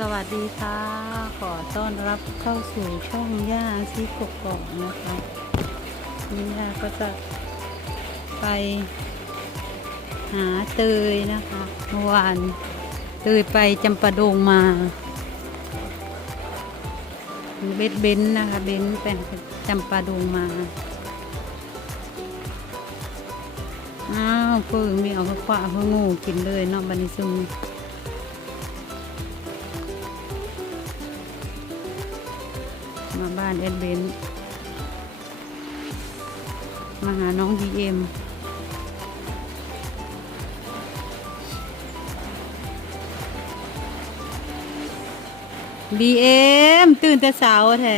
สวัสดีค่ะ ขอต้อนรับเข้าสู่ช่องย่าซีกกอกนะคะนี่ย่าก็จะไปหาเตยนะคะเมื่อวานเตยไปจำปาดงมาเบนเบนนะคะเบนเป็นจำปาดงมาอ้าวเพิ่งมีเอาขวาเพิ่งงูกินเลยนอกบันนี้ซุมานเอ็ดเบนมาหาน้องดีเอ็มบีเอ็มตื่นแต่เช้าแท้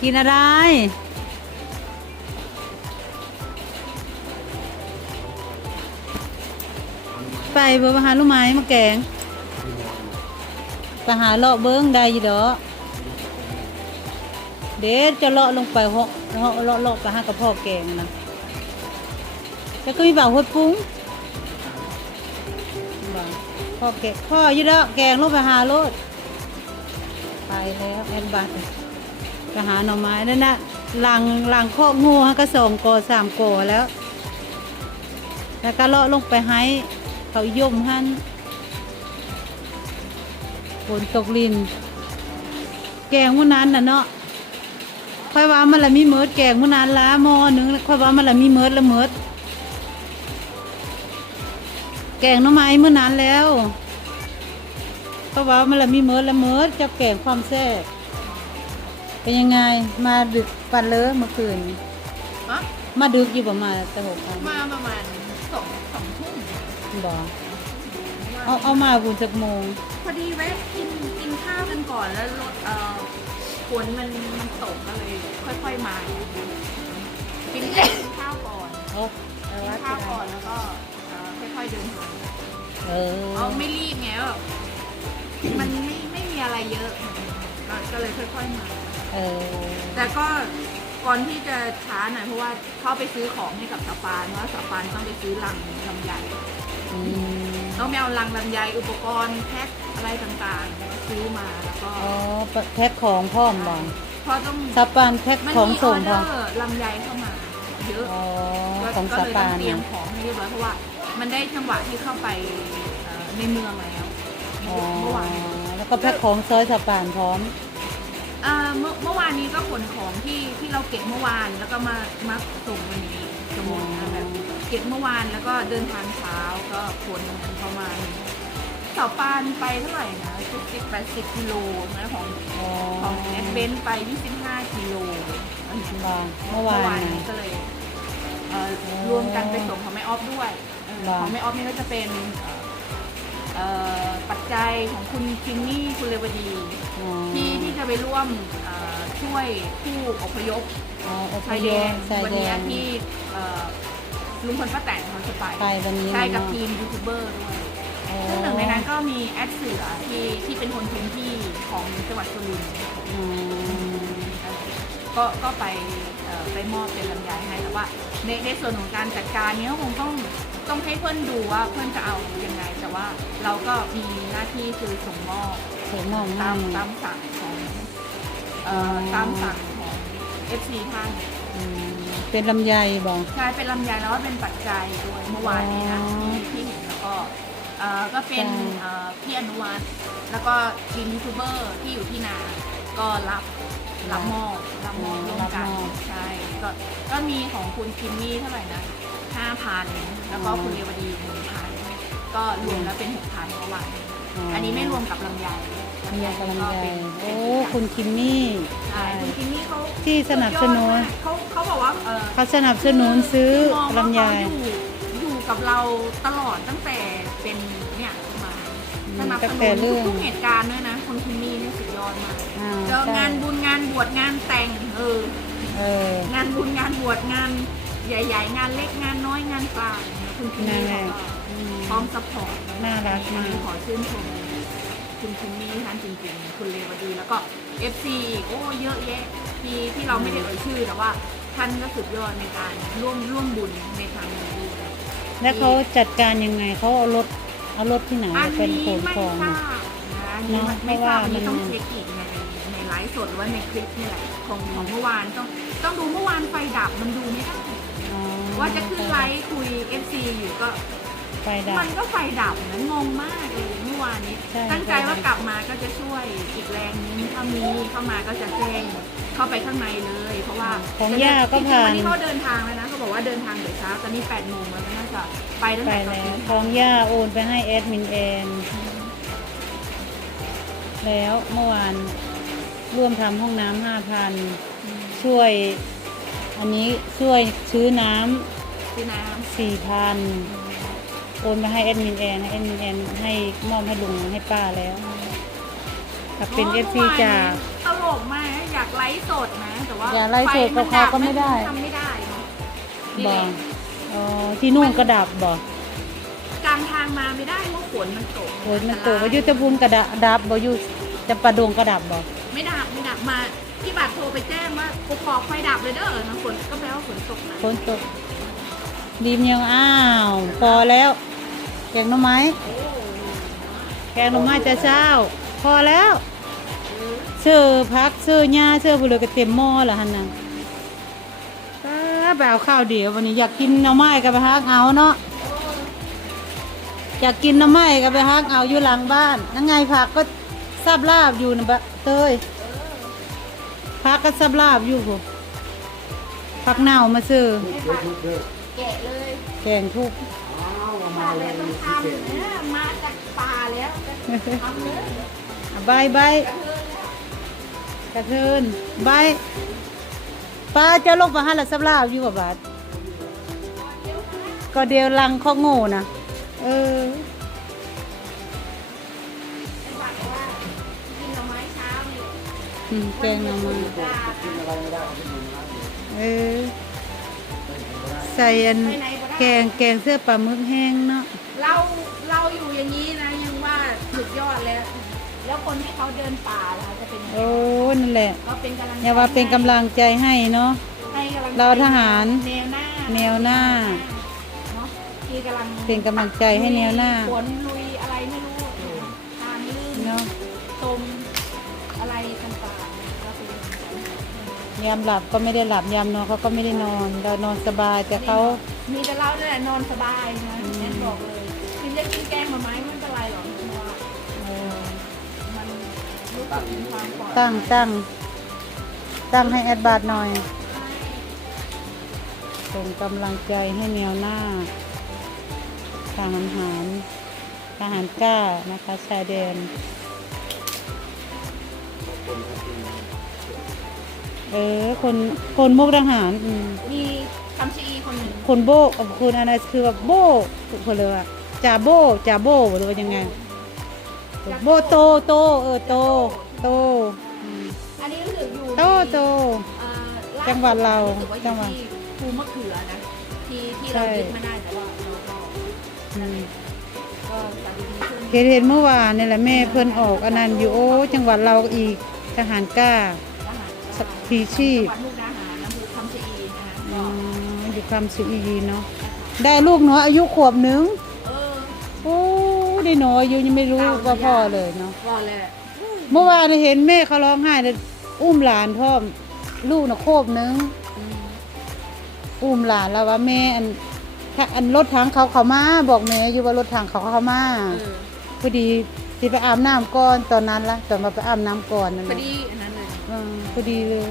กินอะไร ไปบ่มาหาลูกไม้มาแกงไปหาเลาะเบิ้งได้ยี่ดอก เด็ดจะเลาะลงไปเหาะเหาะเลาะเลาะไปหากระเพาะแกงนะแล้วก็มีบ่าวหัวปุ้งบ่าวพ่อแกงพ่ออยี่ดอกแกงลงไปหาโลดไปแล้วแอนบัตไปหาหน่อไม้นั่นนะหลังหลังโคอกงูฮะก็สองกอสามกอแล้ว แล้วก็เลาะลงไปให้เขาย่มหันฝนตกลิน แกงมื้อนั้นน่ะเนาะ ค่อยว่ามันละมีเมิดแกงมื้อนั้นละหม้อหนึงค่อยว่ามันละมีเมิดละเมิดแกงหน้ำไม้มื้อนั้นแล้วเพราะว่ามันละมีเมิดละเมิดเจะแกงความแซ่บเป็นยังไงมาดึกปันเลยเมื่อคืนฮะมาดึกอยู่ประมาณแต่หกโมงมาประมาณสองสองทุ่มบอกเอาเอามาคุณจักโมง พอดีแวะกินกินข้าวกันก่อนแล้วรถเอ่อ ฝนมันมันตกก็เลยค่อย ๆ มากินข้าวก่อนโอ้กินข้าวก่อนแล้วก็เอ่อค่อยๆเดินทางเออเอาไม่รีบไงแบบมันไม่ไม่มีอะไรเยอะก็ก็เลยค่อยๆมา เออแต่ก็ก่อนที่จะช้าหน่อยเพราะว่าเข้าไปซื้อของให้กับสปานเพราะว่าสปานต้องไปซื้อลังลำไยอืม ต้องไปเอาลังลำไยอุปกรณ์แพ็คอะไรต่างๆซื้อมาแล้วก็อ๋อแพ็คของพร้อมบ่เพราะต้องสปานแพ็คมันของมีอส่องพเดร้ออมร์ลำไยเข้ามา เยอะอ๋อก็ของก็สเลยปาต้องน เตรียมนะของให้เรียบร้อยเพราะว่ามันได้จังหวะที่เข้าไปเอ่อในเมืองแล้วอ๋อเมื่อวาน แล้วก็แพ็คของซอยสปานพร้อมเอ่อเมื่อเมื่อวานนี้ก็ขนของที่ที่เราเก็บเมื่อวานแล้วก็มามาส่งวันนี้สมมตินะแบบ เก็บเมื่อวานแล้วก็เดินทางเช้าก็ขนประมาณเสาปานไปเท่าไหร่นะสิบสิบแปดสิบกิโลนะของอ๋อของแอดเบนไป25กิโลบ่เมื่อวานนี้นะก็เลยเอ่ออ๋อรวมกันไปส่งของแม่ออฟด้วยเออว้าวของแม่ออฟนี่ก็จะเป็นเอ่อเอ่อปัจจัยของคุณคิมมี่คุณเลวดีอ๋อที่ที่จะไปร่วมเอ่อช่วยผู้อพยพอ๋ออพชายยแดพนชายวันแดนี้นที่เอ่อ ลุงพลป้าแตนเขาจะไปไปวันนี้ใช่กับเนาะทีมยูทูบเบอร์ด้วยอ๋อซึ่งหนึ่งในนั้นก็มีแอดเสือที่ที่เป็นคนพื้นที่ของจังหวัดสุรินทร์อืมก็ก็ไปเอ่อไปมอบเป็นลำไยให้แต่ว่าในในส่วนของการจัดการเนี้ยคงต้องต้องให้เพื่อนดูว่าเพื่อนจะเอายังไง แต่ว่าเราก็มีหน้าที่คือส่งมอบสวยมากตามมากตามสั่งของเอ่อตามสั่งของ FC ท่านอืม เป็นลำไยบ่ใช่เป็นลำไยแล้วก็เป็นปัจจัยด้วยเมื่อวานนี้นะอ๋อที่ที่เห็นแล้วก็เอ่อก็เป็นใช่เอ่อพี่อนุวัฒน์แล้วก็ทีมยูทูบเบอร์ที่อยู่ที่นา ก็รับรับมอบรับมอบร่วมกันใช่ก็ก็มีของคุณคิมมี่เท่าไหร่นะห้าพันแล้วก็คุณเรวดีหนึ่งพันก็รวมแล้วเป็นหกพันเมื่อวาน อันนี้ไม่รวมกับลำไย ลำไยกับลำไยเป็นโอ้เป็นคุณคิมมี่ใช่คุณคิมมี่เขาที่สนับสนุนสุดยอดมากเขาเขาบอกว่าเออเขาสนับสนุนซื้อมองว่าลำไย เขาอยู่อยู่กับเราตลอดตั้งแต่เป็นเนี่ยมาอืมสนับสตั้งนุแต่นเรื่องทุกๆเหตุการณ์ด้วยนะคุณคิมมี่เนี่ยสุดยอดมากอ่าเจอใช่งานบุญงานบวชงานแต่งเออ เออ งานบุญงานบวชงานใหญ่ ๆ งานเล็กงานน้อยงานกลางนะคุณคิมมี่นั่นแหเขาละก็อืมพร้อมซัพพอร์ตน่ารักมาก ขอชื่นชม คุณคิมมี่ท่านจริงๆคุณเลวดี แล้วก็ FC อีโอ้เยอะแยะที่ที่เราไม่ได้เอ่ยชื่อแต่ว่าท่านก็สุดยอดในการร่วมร่วมบุญในครั้งนี้ด้วยแล้วเขาจัดการยังไงเขาเอารถเอารถที่ไหนอันเป็นนี้ขนไม่ของราน่ะบนะอันนี้เนอะไม่ทราบเพราะว่าอันนี้ต้องเช็คอีกในในไลฟ์สดหรือว่าในคลิปนี่แหละของของเมื่อวานต้องต้องดูเมื่อวานไฟดับมันดูไม่ได้ อ๋อว่าจะขึ้นไลฟ์คุย FC อยู่ก็ ไฟดับ มันก็ไฟดับนะงงมากเลยเมื่อวานนี้ ใช่ ตั้งใจว่ากลับมาก็จะช่วยอีกแรงนึงถ้ามีเข้ามาก็จะแจ้งเข้าไปข้างในเลย เพราะว่าของย่าก็จริงๆผ่าวันนนี้เขาเดินทางแล้วนะเขาบอกว่าเดินทางเดี๋ยวเช้าตอนนี้8โมงแล้วก็น่าจะไปตั้งไปแต่ตอนแล้ว นี้ของย่าโอนไปให้แอดมินแอน แล้วเมื่อวานร่วมทำห้องน้ำห้าพันช่วย อันนี้ช่วยซื้อน้พี่น้ำสี่พัน โอนไปให้แอดมินแอนแอดมินแอนให้มอบให้ลุงให้ป้าแล้วถ้าำเป็นเอฟซีมื่วานนี้จาก ตลกมากอยากไลฟ์สดนะ แต่ว่าอยากไลฟ์สดฟนเขาก็ไม่ได้ทำไม่ได้เนอะนี่บแหอละกอ๋อที่นู่นก็ดับบอกกลางทางมาไม่ได้เพราะฝนมันตกโอ้ยมันโตว่ายุทธภูมิกระดะดับบ่อยู่จะประดงกระดับบ่ไม่ดับไม่ดับมาพี่บัตรโทรไปแจ้งว่ากูขอไฟดับเลยเด้อนะฝนก็แปลว่าฝนตกนะฝนตกดีมยังอ้าว พอแล้ว แกงหน่อไม้โอ้แกงหน่อไม้จะเช้า พอแล้วเสื้อพักเสื้อหญ้าเสื้อบุหรี่ก็เต็มหม้อแล้วหันน่ะป้าไปเอาข้าวเดียววันนี้อยากกินหน่อไม้ก็ไปฮักเอาเนาะอยากกินหน่อไม้ก็ไปฮักเอาอยู่หลังบ้านนั่งไงผักก็ซับลาบอยู่นะบะเตยผักก็ซับลาบอยู่ผมผักเน่ามาซื้อให้บัตรแกะเลยแกงทุก มาเลยต้องทำเนี่ยมาจากป่าแล้วจะทำเลยใบใบกระเทินแล้วกระเทินใบปลาจะลงมาหันละสับลาบอยู่กับบาทก็เดียวลังข้อโง่นะเออไอ้บัตรว่ากินหน่อไม้เช้านี่อืมแกงหน่อไม้จ้าเออใส่อัน แกงแกงเสื้อปลาหมึกแห้งเนาะเราเราอยู่อย่างนี้นะยังว่าสุดยอดแล้ว แล้วคนที่เขาเดินป่าล่ะจะเป็นยังไงโอ้นั่นแหละ ก็เป็นกำลังอย่าว่าเป็นกำลังใจให้เนาะ ให้กำลังใจเราทหารแนวหน้าแนวหน้า เนาะที่กำลังเป็นกำลังใจให้แนวหน้าฝนลุยอะไรไม่รู้ทางลื่นเนาะตมอะไรต่างๆก็เป็นกำลังใจให้ ยามหลับก็ไม่ได้หลับยามนอนเขาก็ไม่ได้นอน เรานอนสบายแต่เขา มีแต่เราเนี่ยแหละนอนสบายนะอืมแอนบอกเลยกินจะกินแกงมาไหมไม่เป็นไรหรอกเพราะว่าเออมันรู้สึกมีความปลอดภัยตั้งตั้งตั้งให้แอดบาทหน่อย ส่งกำลังใจให้แนวหน้าทหารหารทหารกล้านะคะชายแดนเออ คนคนมุกทหารอืม มี คำชีคนหนึ่งคนโบกกับคุณอะไรคือแบบโบกคนเลยอะจ่าโบจ่าโบหรือว่ายังไง โบโตโตเออโตโตอืมอันนี้รู้สึกอยู่โตโต เอ่อล่าสุจังหวัดเราสึกว่าอจังยู่หวัดที่ภูมะเขือนะ ที่ที่ใช่เรายึดมาได้แต่ว่าเราก็อืมก็จะดีขึ้นเห็นเห็นเมื่อวานนี่แหละแม่เพิ่นออกอันนั้นอยู่โอ้จังหวัดเราอีกทหารกล้า ทหารสักทีชีพ จังหวัดมุ ออยู่คำสุอีเนาะได้ลูกน้อยอายุขวบหนึงเออโอ้ได้น้อยอายุยังไม่รู้ว่าพ่อเลยเนาะก็เลยเมื่อวานเห็นแม่เขาร้องไห้เลยอุ้มหลานพ่อมลูกน่ะโคบหนึงอืมอุ้มหลานแล้วว่าแม่อันถ้าอันรถถังเขาเขามาบอกแม่อยู่ว่ารถถังเขาเขามาเออพอดีสิไปอาบน้ำก่อนตอนนั้นละตอนมาไปอาบน้ำก่อนนั่นพอน่ะดีอันนั้นเลยเออพอดีเลย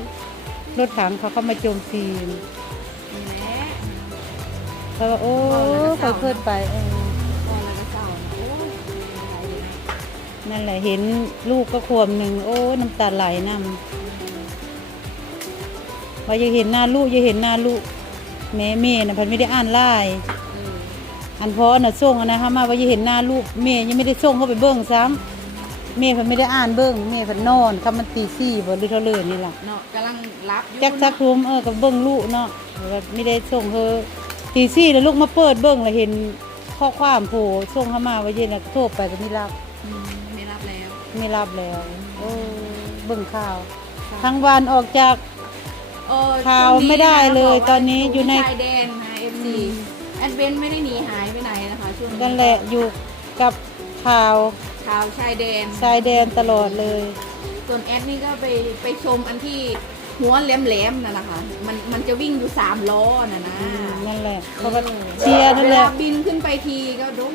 รถถังเขาเข้ามาโจมตีนี่แหละ เขาว่าโอ้เขาเพิ่นไปเออก็แล้วก็เศร้านะโอ้ยอะไรดีนะนั่นแหละเห็นลูกก็ขวบหนึ่งโอ้น้ำตาไหลนำว่าจะเห็นหน้าลูกจะเห็นหน้าลูกแม่แม่น่ะเพันไม่ได้อ่านไล่เอออันพอน่ะส่งอันนะฮะมาว่าจะเห็นหน้าลูกแม่ยังไม่ได้ส่งเข้าไปเบิ้งซ้ำแม่เพันไม่ได้อ่านเบิ้งแม่เพันนอนคำมันตีสี่บ่หรือเท่าเลยนี่ล่ะ เนาะกำลังรับอยู่จักสักทุมเออกับเบิ้งลูกเนาะแบบไม่ได้ส่งเธอ ตีสี่แล้วลูกมาเปิดเบิ้งแล้วเห็นข้อความโผล่ส่วงเข้ามาว่าเย็นน่ะโทรไปก็ไม่รับ อืมไม่รับแล้ว ไม่รับแล้วโอ้เบิ่งข่าวทั้งวันออกจาก เออข่าวไม่ได้เลยตอนนี้อยู่ใน ชายแดนนะเอฟซีแอดเวนไม่ได้หนีหายไปไหนนะคะช่วงนี้กันแหละอยู่กกับข่าวชาวชายแดน ชายแดนตลอดเลย ส่วนแอดนี่ก็ไปไปชมอันที่ หัวแหลมๆน่ะนะคะ มันมันจะวิ่งอยู่สามล้อน่ะนะอืมนั่นแหละเขาก็เชียร์นั่นแหละเวาบินขึ้นไปทีก็ดู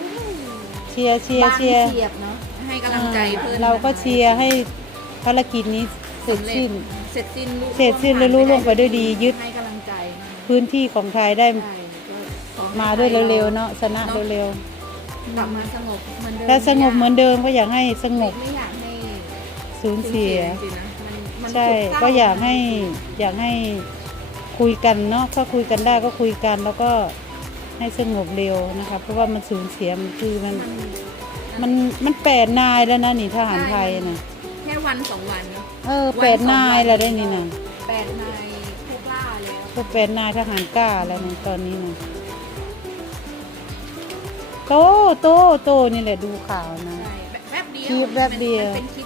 เชียร์เชียร์บางเชียร์เสียบเนาะให้กำลังใจเพื่อนเราก็เชียร์ให้ภารกิจนี้เสร็จสำเร็จสิ้นเสร็จสิ้นลุเสร็จสิ้นและลุล่วงไปด้วยดียึดให้กำลังใจพื้นที่ของไทยได้ใช่ก็ขอให้มาด้วยเร็วๆเนาะชนะเร็วกลับมาสงบเหมือนเดิมๆถ้าสงบเหมือนเดิมก็อยากให้สงบไม่อยากให้สูญเสีย ใช่สุดเศร้ก็อยากให้อยากให้คุยกันเนาะถ้าคุยกันได้ก็คุยกันแล้วก็ให้สงบเร็วนะคะเพราะว่ามันสูญเสียมันคือมันมันมันมันแปดนายแล้วนะนี่ทหารไทยนะแค่วันสองวันเนาะเออแปดนายแล้วได้นี่นะแปดนายผู้กล้าแล้วก็แปดนายทหารกล้าแล้วในตอนนี้นะโตโตโตนี่แหละดูข่าวนะใช่แป๊บเดียวคลิปแป๊บเดียวมันเป็นคลิป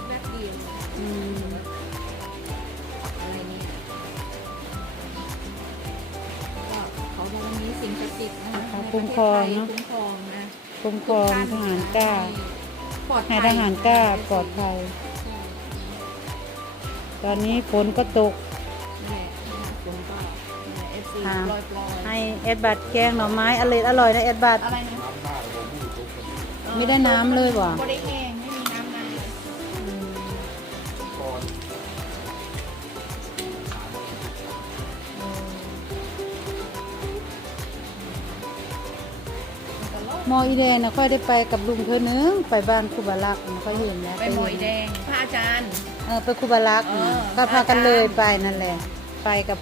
สิ่งศักดิ์สิทธิ์นะคะเขาคุ้มครองเนาะคุ้มครองนะคุ้มครองทหารกล้า ปลอดภัให้ยทหารกล้าปลอดภัย ใช่ตอนนี้ฝนก็ตก นั่นแหละผมก็เอฟซีค่ะ ปล่อยปล่อยให้เอ็ดบัตแกงหน่อไม้อร่อยอร่อยนะเอ็ดบัตอะไรนะไม่ได้น้ำเลยว่ะไม่ได้แห้ง มออีแดงนะค่อยได้ไปกับลุงเธอนึงไปบ้านครูบาลักษณ์นะก็เห็นแล้วไปหมอยแดงพระอาจารย์ เออไปครูบาลักษณ์เอนะอก็พากันเลยไปนั่นแหละ ไปกับ